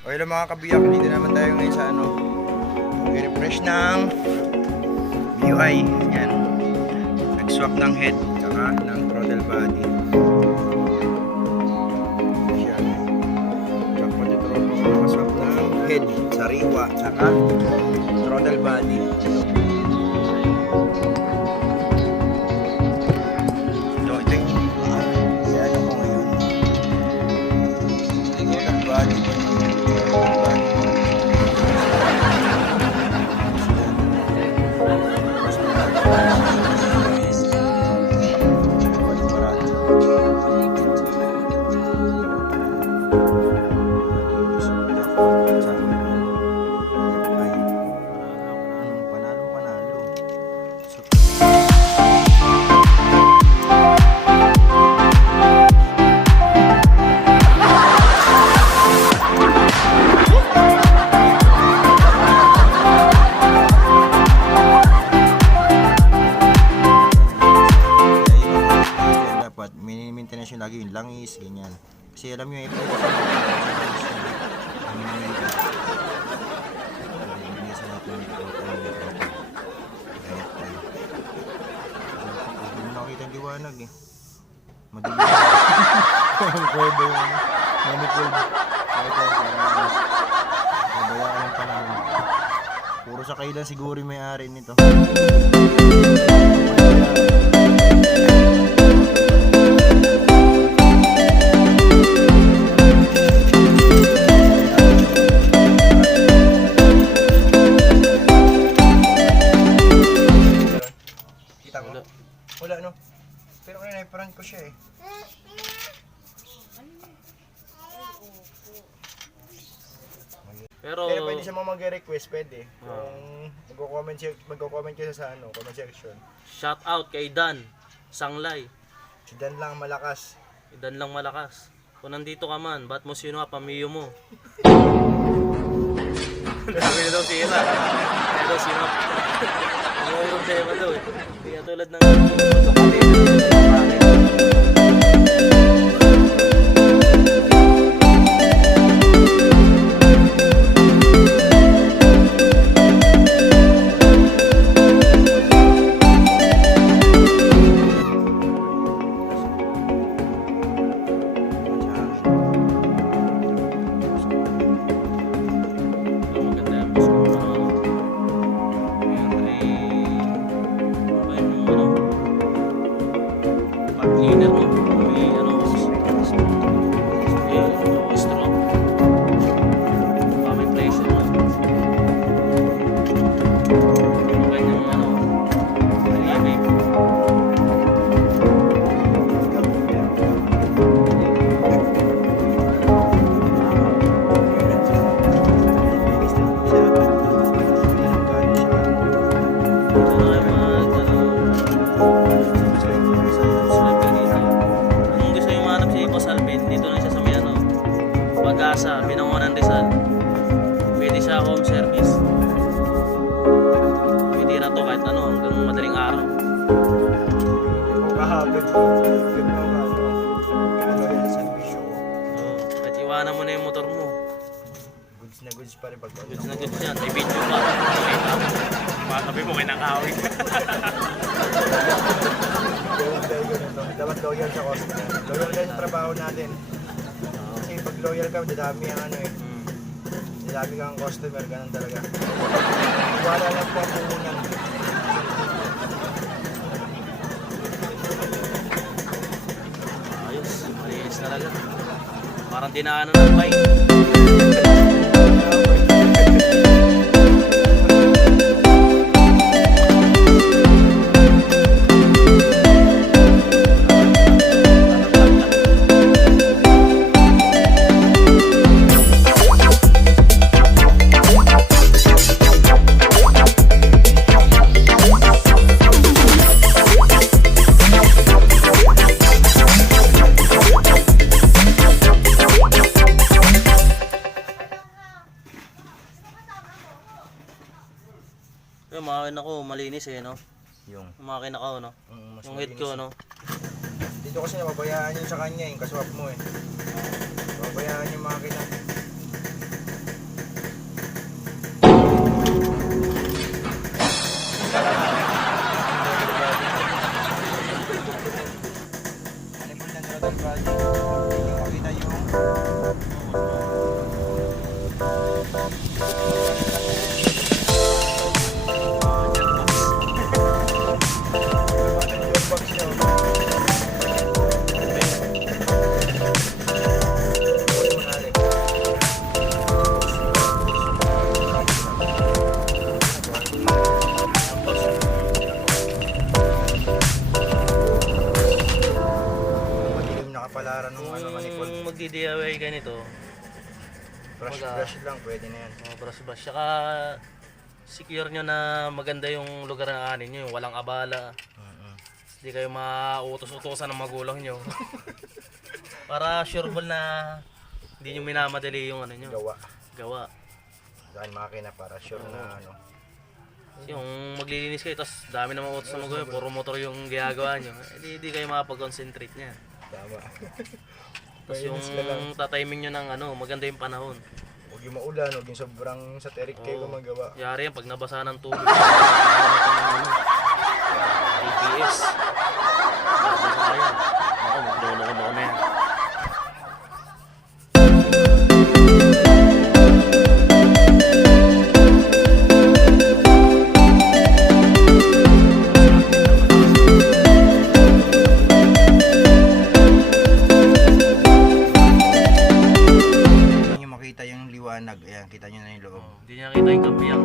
Okay lang mga kabiyak, dito naman tayo ngayon sa ano, refresh ng D.I.Y. Yan. Nag-swap ng head tsaka ng throttle body. Yan. Swap pati throttle, naka-swap ng head, sariwa tsaka throttle body. Maintenance yung lagi yung langis, ganyan. Kasi alam nyo, hindi mo nakita yung liwanag eh. Madilim. Pwede yung manifold. Babayaan pa naman. Puro sa kailan siguro yung may-ari nito. Wala no. Pero kaya na-prank ko siya eh. Pero pwede siya mag-request, pwede. Kung magko-comment kayo sa ano, comment section. Shout out kay Dan Sanglay. Si Dan lang malakas. Si Dan lang malakas. Kung nandito ka man, ba't mo sino pamiyo mo? Sabi na daw sira. Kaya daw sino. Ano yung problema daw eh. Hindi tulad ng cleaner mo, may ano, straw, may pressure mo, may kanyang ano, relieving. Pag-asa, Binangonan Rizal. Pwede siya home service. Pwede na to kahit ano, hanggang madaling araw. Kung kahapon, good na ako. Ano yan sa bisyo ko. Kahit iwanan mo na yung motor mo. Goods na goods pa rin pag Goods na goods yan. May video pa. Makasabi mo kinakawin. Dapat loyal sa customer. Loyal kayo sa trabaho natin. Kasi pag loyal ka, dadami ang ano eh. Dadami kang customer, ganun talaga. Wala lang po ang puhunan. Ayos, malinis talaga. Parang dinaanan ng bike. Yung makina ko malinis eh, no? Yung makina ko, no? Yung head ko, no? Dito kasi nababayaan yun sa kanya yung kaswap mo eh. Nababayaan yung makina. Brush lang, pwede na yan. Brush. Saka secure nyo na maganda yung lugar na anin nyo, yung walang abala. Hindi kayo mautos-utosan ng magulang nyo. Para sureball na hindi nyo minamadali yung ano nyo. Gawa. Dahil makina para sure na ano. Yung maglilinis kayo, tapos dami namang utos na magulang, puro motor yung ginagawa nyo. Hindi kayo makapag-concentrate niya. Tama. Tapos yung tatiming nyo ng ano, maganda yung panahon. Huwag yung maulan, huwag yung sobrang satirik kayo gumagawa. Yari yan, pag nabasa ng tubig. APS. Maglolo na yan. Ayan, kita nyo na yung loob. Hindi niya kita yung kapiyang.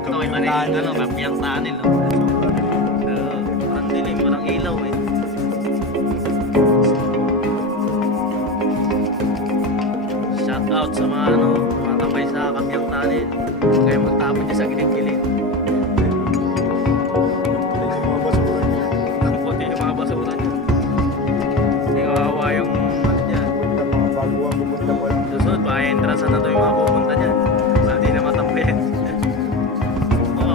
Ito kita na yung kapiyang tanil. Parang dilim, walang ilaw eh. Shout out sa mga tambay sa kapiyang tanil. Huwag kayong magtapon niya sa gilid-gilid. Ang puti yung mga basura niya. Hindi kawawa yung susunod, pa-entrance na daw yung mga pupunta dyan. Hindi na matampihin.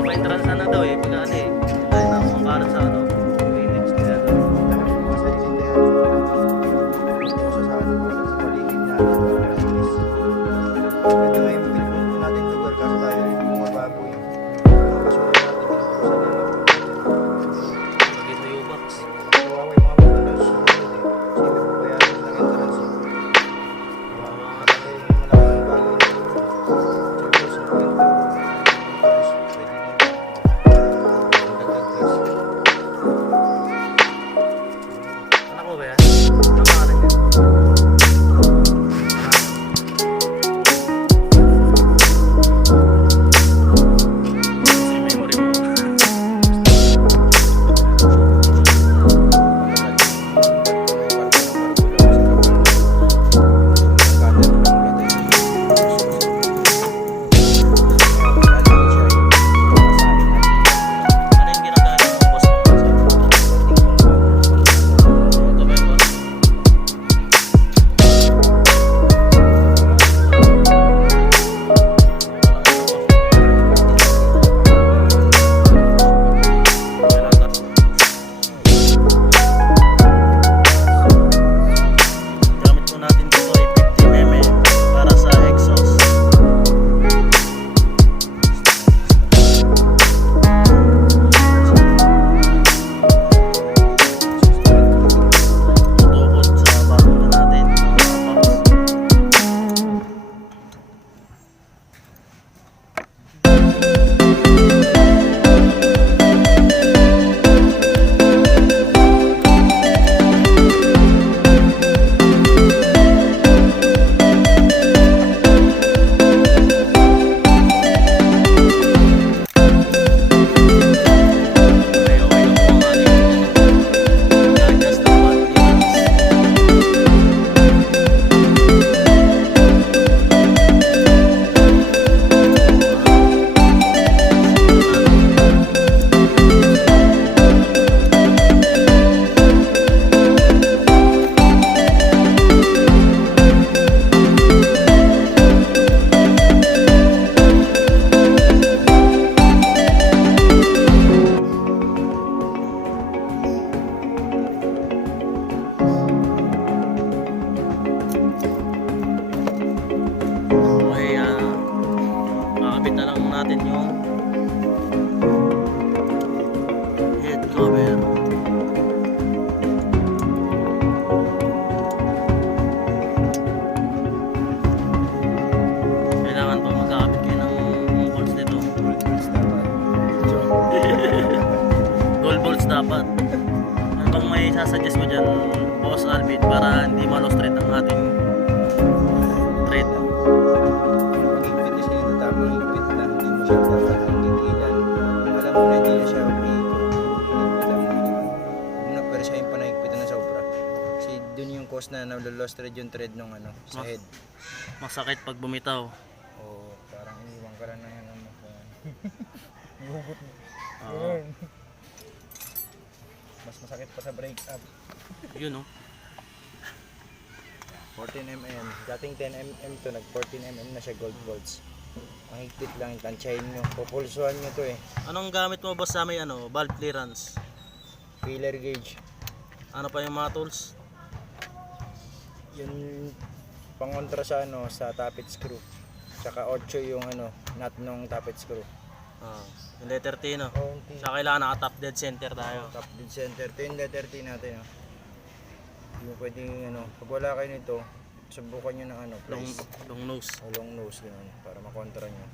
Pa-entrance na daw eh. Pagka ano eh. Dahil na akong karat sa ano. Drainage nila daw. Sa paligid natin. Ganda nga yung pinipun natin lugar kasi tayo rin mga baboy. Kasunod natin pinupusan nila. Lagi sa U-box. Kawawa yung mga pupunta sa susunod eh. Sino po kaya ng entrance eh. dapat. Ano bang may sasuggest mo dyan, Boss Alvin, para hindi ma-lost thread ang ating thread? Pag-higpit na siya dito, tamang higpit na. Hindi mo siya dapat ang gigilan. Kung alam mo na hindi na siya higpitan mo. Huwag na pero siya yung panahigpitan na sobra. Kasi dun yung cause na nalo-lost thread yung thread nung ano, sa head. Masakit pag bumitaw. Oo, parang iniwan ka lang na yan ano. Hugot mo. Oo. Mas masakit pa sa break up. Yun oh. 14mm. Dating 10mm to, nag 14mm na siya gold bolts. Ang higpit lang, tansyahin nyo. Pupulsuhan nyo to eh. Anong gamit mo boss sa may ano, valve clearance? Filler gauge. Ano pa yung mga tools? Yung pangontra sa ano, sa tappet screw. Tsaka 8 yung ano, nut nung tappet screw. Yung letter T no? Konti. Sa kailangan naka top dead center tayo. Top dead center. Ito yung letter T natin. Oh. Hindi mo pwedeng ano, pag wala kayo nito, subukan nyo ng ano, Long, place. long nose. O long nose, gano'n, para makontra nyo.